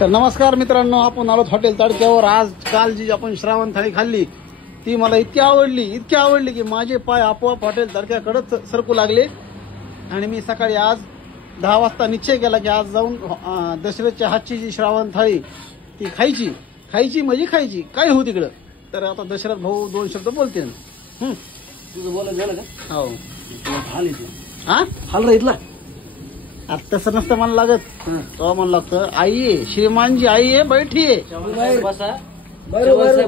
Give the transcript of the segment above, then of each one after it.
तर नमस्कार मित्रांनो, आपण आलो हॉटेल तडक्यावर. आज काल जी आपण श्रावण थाळी खाल्ली ती मला इतकी आवडली की माझे पाय आपोआप हॉटेल तडक्याकडेच सरकू लागले. आणि मी सकाळी आज 10 वाजता निश्चय केला की आज जाऊन दशरथच्या हातची जी श्रावण थाळी ती खायची म्हणजे खायची. काय हो तिकडं. तर आता दशरथ भाऊ 2 शब्द बोलते. तुझं बोलायचं झालं का? हो. हाल राहितला आता तसं नसतं मला लागत. तो मला लागतं आई आहे, श्रीमानजी आई आहे, बैठी आहे. बसा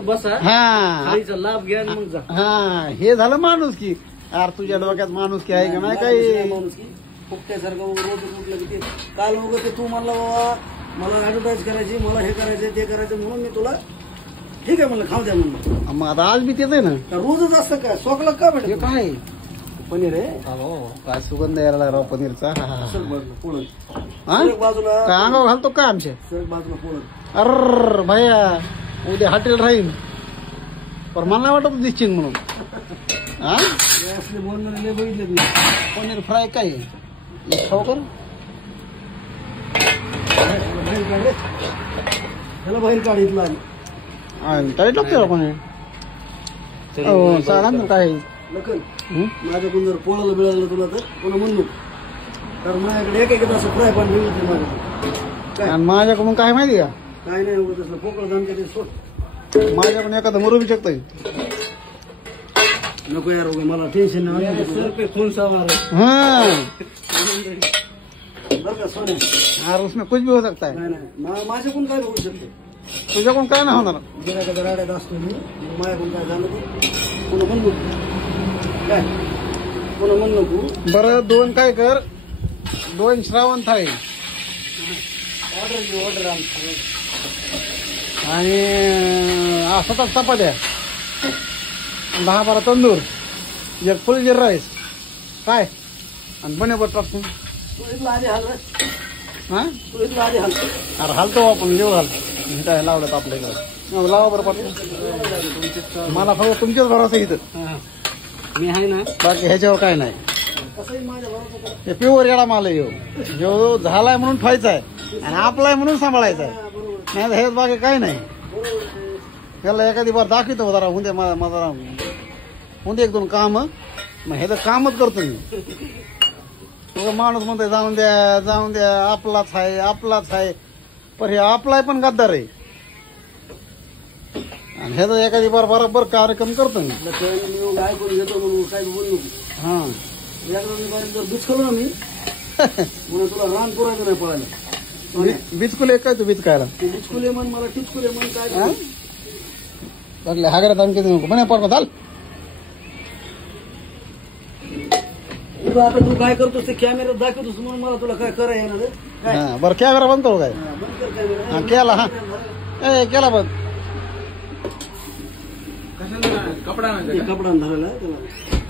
बसा हा लाभ घ्या मग जा. हा हे झालं माणूस की. यार तुझ्या डोक्यात माणूस की आहे का नाही काही. माणूस की फुकट्यासारखं रोज उठलं की ते काल वगैरे ते तू म्हणला बाबा मला ऍडव्हर्टाईज करायची, मला हे करायचं ते करायचं म्हणून मी तुला ठीक आहे म्हणलं खाऊ द्या म्हणलं. मग आता आज बी तेच आहे ना. रोजच असतं काय सोकला का हे भेटत काय पनीर आहे. काय सुगंध यायला राव पनीरचा. पोळण हा? बाजूला काय अंगावर घालतो काय आमच्या. सरक बाजूला पोळण. अर भैया उद्या हॉटेल राहील पण मला नाही वाटत दिसशील म्हणून. हा असले बोलणारे बघितले मी. पनीर फ्राय काय खाऊ कर. बाहेर काढ रे. त्याला बाहेर काढ इथला. टाईट लागतो पनीर. हो सांगा ना काय. नकल माझ्याकडून जर पोळाला मिळालं तुला तर पुन्हा म्हणू. कारण माझ्याकडे एक असं फ्राय पण मिळते माझ्याकडे. आणि माझ्याकडून काय माहिती का. काय नाही एवढं तसलं पोकळ जाण ते सोड. माझ्याकडून एखादं मरू बी शकतोय. नको यार मला टेन्शन नाही. सर पे खून सवार हाँ बरं का सोने. यार उसमें कुछ भी हो सकता है. नाही नाही माझ्याकडून काय होऊ शकते. तुझ्याकडून काय नाही होणार. गिरायकाच्या राड्यात असतो मी. माझ्याकडून काय झालं तर पुन्हा म्हणू काय पुन्हा म्हण नको. बरं 2 काय कर. 2 श्रावण थाळी ऑर्डर आणि 7-8 चपात्या, 10-12 तंदूर, 1 फुल जिरा राईस काय आणि बनेबर टाकून. तू इथला आधी हाल रे. हा तू इथला आधी हाल. अरे हालतो आपण जेव घाल. हे काय लावलं आपल्याकडे. लावा बरं पाटील. मला फक्त तुमच्याच भरोसा इथं. मी आहे ना. बाकी ह्याच्यावर काय नाही. कसंही माझ्या बरोबर हे प्युअर येडा माल आहे. जो झालाय म्हणून ठेवायचा आहे आणि आपलाय म्हणून सांभाळायचा आहे. नाही तर हेच बाकी काही नाही. त्याला एखादी बार दाखवतो जरा उद्या माझा उद्या 1-2 काम. मग हे तर कामच करतो मी. माणूस म्हणतोय जाऊन द्या आपलाच आहे पण हे आपलाय पण गद्दार आहे. आणि हे तर एखादी बार बरोबर कार्यक्रम करतो मी. काय करून घेतो म्हणून काय बोलू नको. हा जर बिचकलो ना मी म्हणून तुला रान पुरायचं नाही पळायला. बिचकुले काय तू बिचकायला. बिचकुले म्हण मला टिचकुले म्हण काय लागले हागऱ्यात आणखी नको म्हणे पडतो चाल. आता तू काय करतोस ते कॅमेऱ्यात दाखवतोस म्हणून मला तुला काय करा येणार काय. बरं कॅमेरा बंद करू काय. बंद कर कॅमेरा. हा केला. हा केला बंद. कपडा धरायला त्याला.